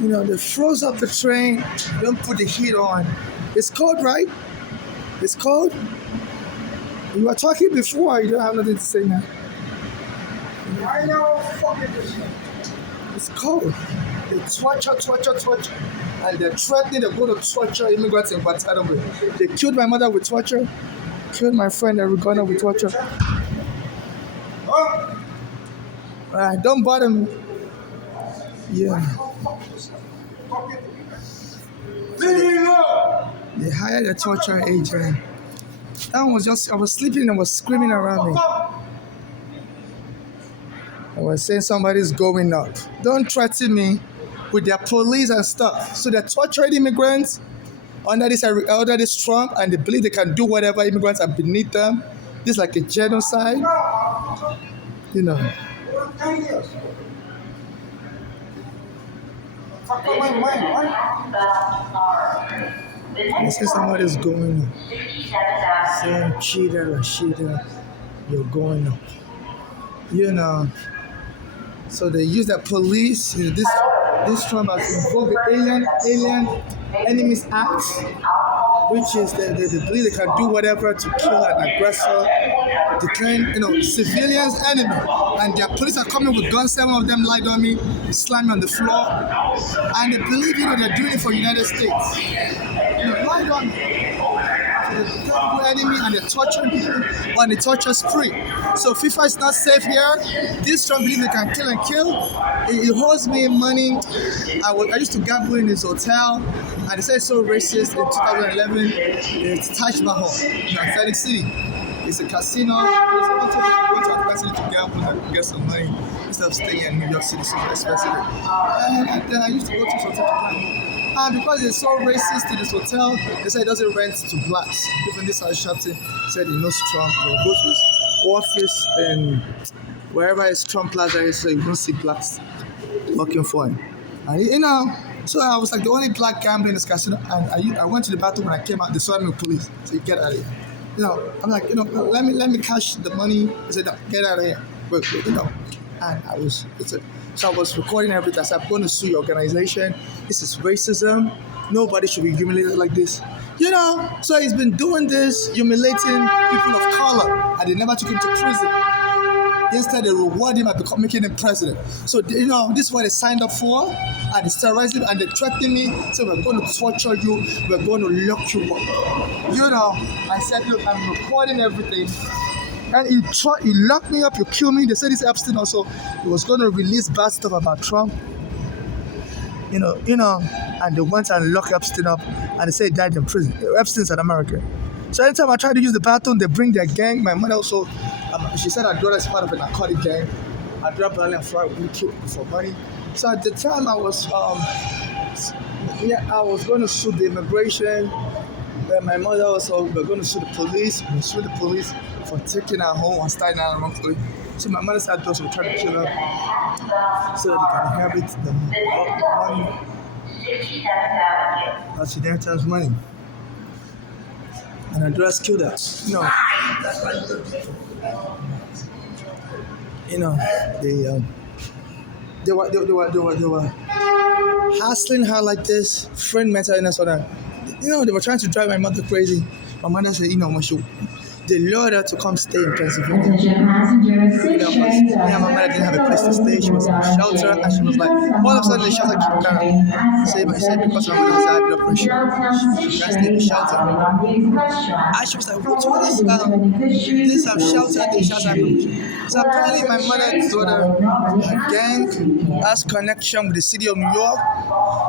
They froze up the train, don't put the heat on. It's cold, right? It's cold. You were talking before, you don't have nothing to say now. I know fucking this shit. It's cold. They torture. And they're threatening they're going to torture immigrants in Guantanamo. They killed my mother with torture, killed my friend Arigona with torture. Oh, Don't bother me. Yeah. video! They hired a torture agent. That one was just, I was sleeping and was screaming around me. I was saying somebody's going up. Don't threaten me with their police and stuff. So they're torturing immigrants under this Trump, and they believe they can do whatever. Immigrants are beneath them. This is like a genocide. You know. 10 years. Fuck up my mind, right? They say somebody's going up. Saying Rashida, you're going up. So they use the police. This Trump has invoked the Alien Enemies Act, which is they believe they can do whatever to kill an aggressor, declaring civilians enemy, and their police are coming with guns. 7 of them lied on me, slammed me on the floor, and they believe they're doing it for United States. Lied on me. The terrible enemy, and they're torturing people on the torture spree. So FIFA is not safe here. This Trump believes they can kill and kill. He owes me money. I used to gamble in his hotel, and they said it's so racist. In 2011, it's Taj Mahal in Atlantic City. It's a casino. It's a bunch of people go to Atlantic City to gamble and get some money instead of staying in New York City, super expensive. And then I used to go to his hotel to gamble. And because it's so racist in this hotel, they said it doesn't rent to blacks. Even this Shapton said he knows Trump. He goes to his office and wherever his Trump Plaza is, so you don't see blacks working for him. And so I was like the only black gambler in this casino. And I went to the bathroom when I came out. They saw me with police. So you get out of here. I'm like, let me cash the money. They said, no, get out of here. But. And so I was recording everything. I said, I'm going to sue your organization. This is racism. Nobody should be humiliated like this. So he's been doing this, humiliating people of color, and they never took him to prison. Instead, they reward him by making him president. So, this is what they signed up for, and it's terrorizing, and they threatened me. So we're going to torture you. We're going to lock you up. I said, look, I'm recording everything. And he locked me up, you kill me. They said this Epstein also, he was going to release bad stuff about Trump. And they went and locked Epstein up, and they said he died in prison. Epstein's an American. So anytime I try to use the bathroom, they bring their gang. My mother also, she said her daughter is part of a narcotic gang. Her daughter Berlin and Florida will kill people for money. So at the time I was going to sue the immigration. But my mother also, we're going to sue the police. We sue the police for taking her home and starting her wrongfully. So my mother said those were trying to kill her so that they can inherit the money. That's the inheritance money. And her dress killed her. They were hassling her like this. Friend mental illness or that. They were trying to drive my mother crazy. My mother said, they lured her to come stay in Pennsylvania. My mother didn't have a place to stay. She was in a shelter, and she was like, all of a sudden the shelter kicked her. She said because my mother has high blood pressure, she can't stay in the shelter. And she was like, what's all this? This shelter, they shelter high blood pressure. So apparently my mother's daughter, her gang, has connection with the city of New York,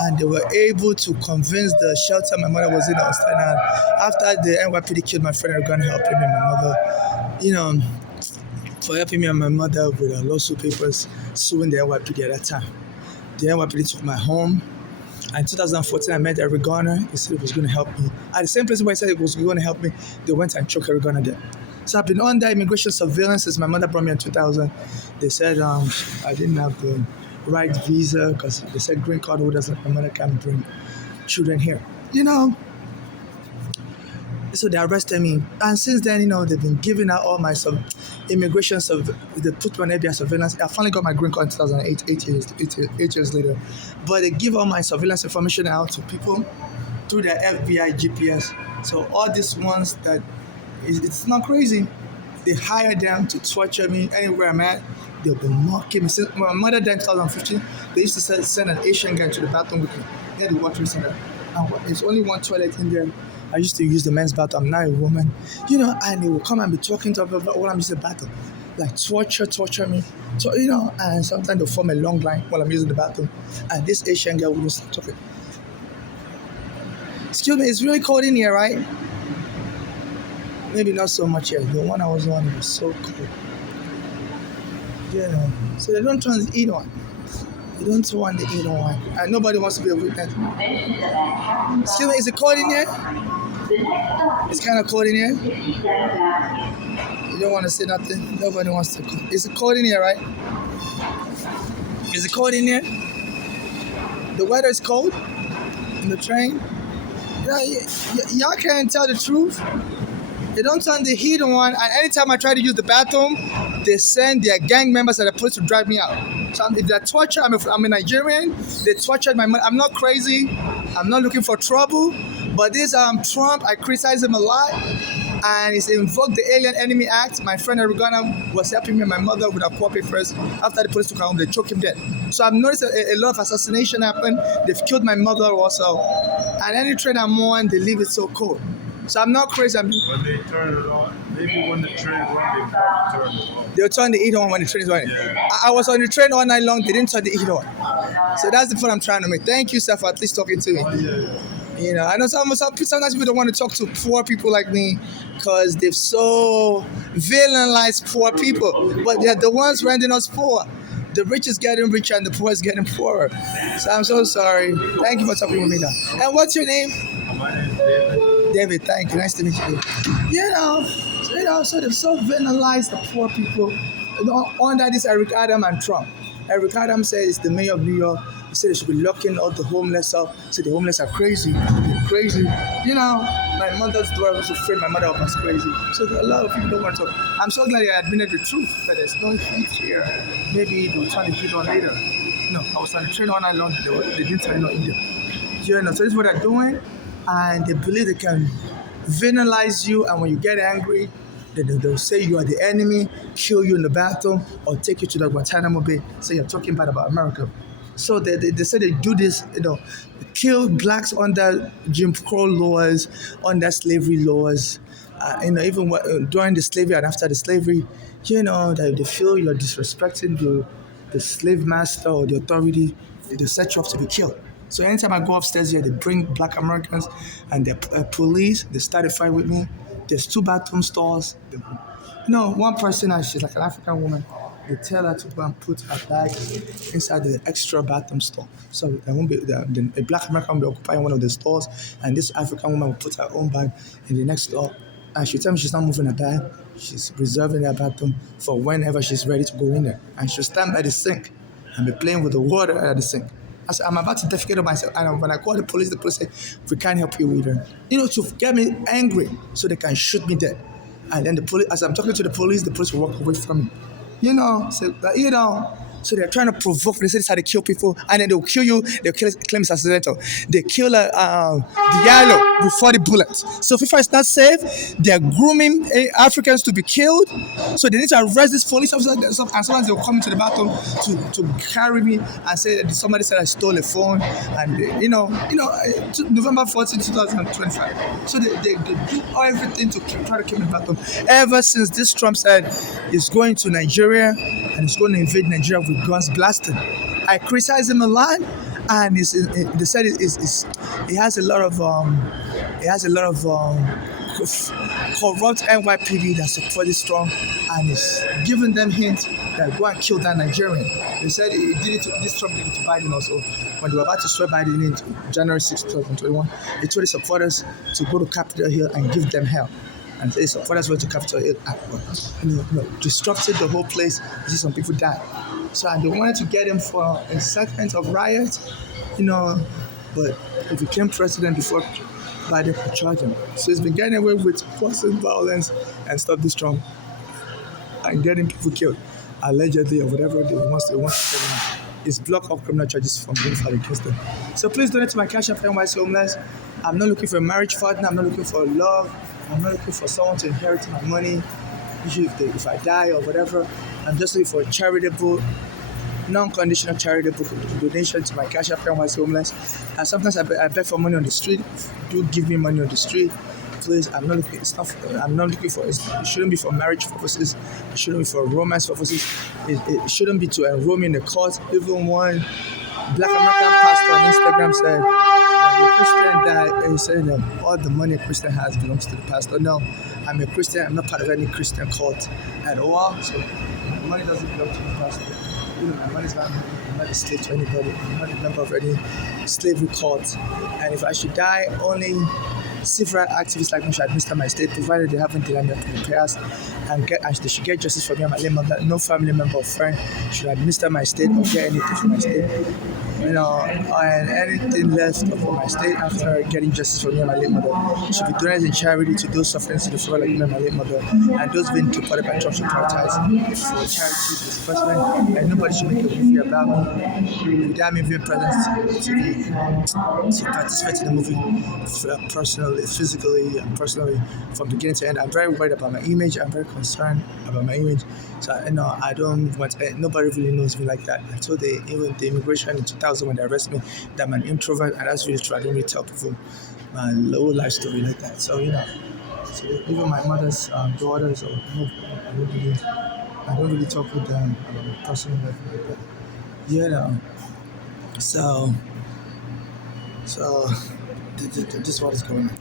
and they were able to convince the shelter my mother was in. After the NYPD killed my friend, they were going to help him and my mother, for helping me and my mother with lawsuit papers, suing the NYPD at that time. The NYPD took my home. And in 2014, I met Eric Garner. He said he was going to help me. At the same place where he said he was going to help me, they went and choked Eric Garner there. So I've been under immigration surveillance since my mother brought me in 2000. They said I didn't have the right visa because they said green card holders like my mother can't bring children here. So they arrested me, and since then, they've been giving out all my immigration they put me on FBI surveillance. I finally got my green card in 2008, 8 years later. But they give all my surveillance information out to people through their FBI GPS. So all these ones that it's not crazy. They hire them to torture me anywhere I'm at. They'll be mocking me. Since my mother died in 2015, they used to send an Asian guy to the bathroom with me. Near the World Trade Center. And there's only one toilet in there. I used to use the men's bathroom. I'm now a woman. And they will come and be talking to me about what I'm using the bathroom. Like torture me. So, and sometimes they'll form a long line while I'm using the bathroom. And this Asian guy wouldn't stop talking. Excuse me, it's really cold in here, right? Maybe not so much here. The one I was on was so cold. So they don't turn the heat on. They don't turn the heat on. And nobody wants to be a witness. Excuse me, is it cold in here? It's kind of cold in here. You don't want to say nothing? Nobody wants to. Is it cold in here, right? Is it cold in here? The weather is cold in the train. Y'all can't tell the truth. They don't turn the heat on, and anytime I try to use the bathroom, they send their gang members and the police to drive me out. So if they're torture, I'm a Nigerian. They tortured my mother. I'm not crazy. I'm not looking for trouble. But this Trump, I criticize him a lot, and he's invoked the Alien Enemy Act. My friend Arugana was helping me and my mother with our court papers. After the police took her home, they choked him dead. So I've noticed a lot of assassination happen. They've killed my mother also. And any train I'm on, they leave it so cold. So I'm not crazy. When they turn it on, maybe when the train is on, they probably turn it on. They'll turn the heat on when the train is running. Yeah. I was on the train all night long. They didn't turn the heat on. So that's the point I'm trying to make. Thank you, sir, for at least talking to me. Oh, yeah. I know sometimes people don't want to talk to poor people like me because they've so villainized poor people. But they're the ones rendering us poor. The rich is getting richer and the poor is getting poorer. So I'm so sorry. Thank you for talking with me now. And what's your name? My name is David. David, thank you. Nice to meet you. So they've so villainized the poor people under this Eric Adams and Trump. Eric Adams said it's the mayor of New York. He said they should be locking all the homeless up. He said the homeless are crazy. They're crazy. My mother's daughter was afraid my mother was crazy. So a lot of people don't want to talk. I'm so glad they admitted the truth, but there's no heat here. Maybe they'll turn the heat on later. No, I was on the train all night long. They didn't turn it on either. So this is what they're doing. And they believe they can villainize you, and when you get angry, they'll say you are the enemy, kill you in the bathroom, or take you to the Guantanamo Bay, say you're talking bad about America. So they say they do this, kill blacks under Jim Crow laws, under slavery laws, even during the slavery and after the slavery, that they feel you're disrespecting the slave master or the authority, they set you up to be killed. So anytime I go upstairs here, they bring black Americans and the police, they start a fight with me. There's 2 bathroom stalls. One person, she's like an African woman, they tell her to go and put her bag inside the extra bathroom stall. So there won't be a black American will be occupying one of the stalls, and this African woman will put her own bag in the next stall. And she'll tell me she's not moving her bag. She's reserving her bathroom for whenever she's ready to go in there. And she'll stand at the sink and be playing with the water at the sink. I said, I'm about to defecate myself. And when I call the police say, we can't help you with her. To get me angry so they can shoot me dead. And then the police, as I'm talking to the police will walk away from me. So they're trying to provoke. They say this is how they kill people, and then they'll kill you. They'll claim it's accidental. They kill Diallo before the bullets. So FIFA is not safe. They're grooming Africans to be killed. So they need to arrest this police officer, and sometimes they'll come into the bathroom to carry me and say that somebody said I stole a phone, and November 14, 2025. So they do everything to try to kill me in the bathroom. Ever since this Trump said he's going to Nigeria and he's going to invade Nigeria with guns blasted, I criticize him a lot, and they said he has a lot of corrupt NYPD that support this Trump, and is giving them hints that go and kill that Nigerian. They said he did it this Trump did it to Biden also. When they were about to swear Biden in January 6, 2021, he told his supporters to go to Capitol Hill and give them hell. And his supporters went to Capitol Hill, disrupted the whole place. You see some people die. So they wanted to get him for incitement of riots, but he became president before but they could charge him. So he's been getting away with causing violence and stuff this Trump and getting people killed, allegedly or whatever they want to say. Is block up criminal charges from being filed against them. So please donate to my cash app NYC Homeless. I'm not looking for a marriage partner. I'm not looking for love. I'm not looking for someone to inherit my money. Usually if I die or whatever, I'm just looking for a charitable, non-conditional charitable donation to my cash app NYC Homeless. And sometimes I beg for money on the street. Do give me money on the street. Please, I'm not looking. I'm not looking for. It shouldn't be for marriage purposes. It shouldn't be for romance purposes. It shouldn't be to enroll me in the cause. Even one Black American pastor on Instagram said, "When a Christian died, he said that all the money a Christian has belongs to the pastor." No, I'm a Christian. I'm not part of any Christian cult at all. So the money doesn't belong to the pastor. My money is not. I'm not a slave to anybody. I'm not a member of any slavery cult. And if I should die, only civil rights activists like me should administer my estate, provided they haven't denied me of my prayers, and they should get justice for me and my late mother. No family member or friend should administer my estate or get anything from my estate. And anything left of my estate after getting justice for me and my late mother should be donated in charity to those suffering to the floor like me and my late mother, and those being deported by Trump should prioritize for charity disbursement, and nobody should make a movie about me without me being present to participate in the movie personally, physically, and personally from beginning to end. I'm very worried about my image. I'm very concerned about my image. So I don't want. Nobody really knows me like that. Until even the immigration in 2000 when they arrested me, that I'm an introvert, and that's really true. I don't really tell people my low life story like that. So so even my mother's daughters or I don't really talk with them about my personal life like that. So this is what is going on.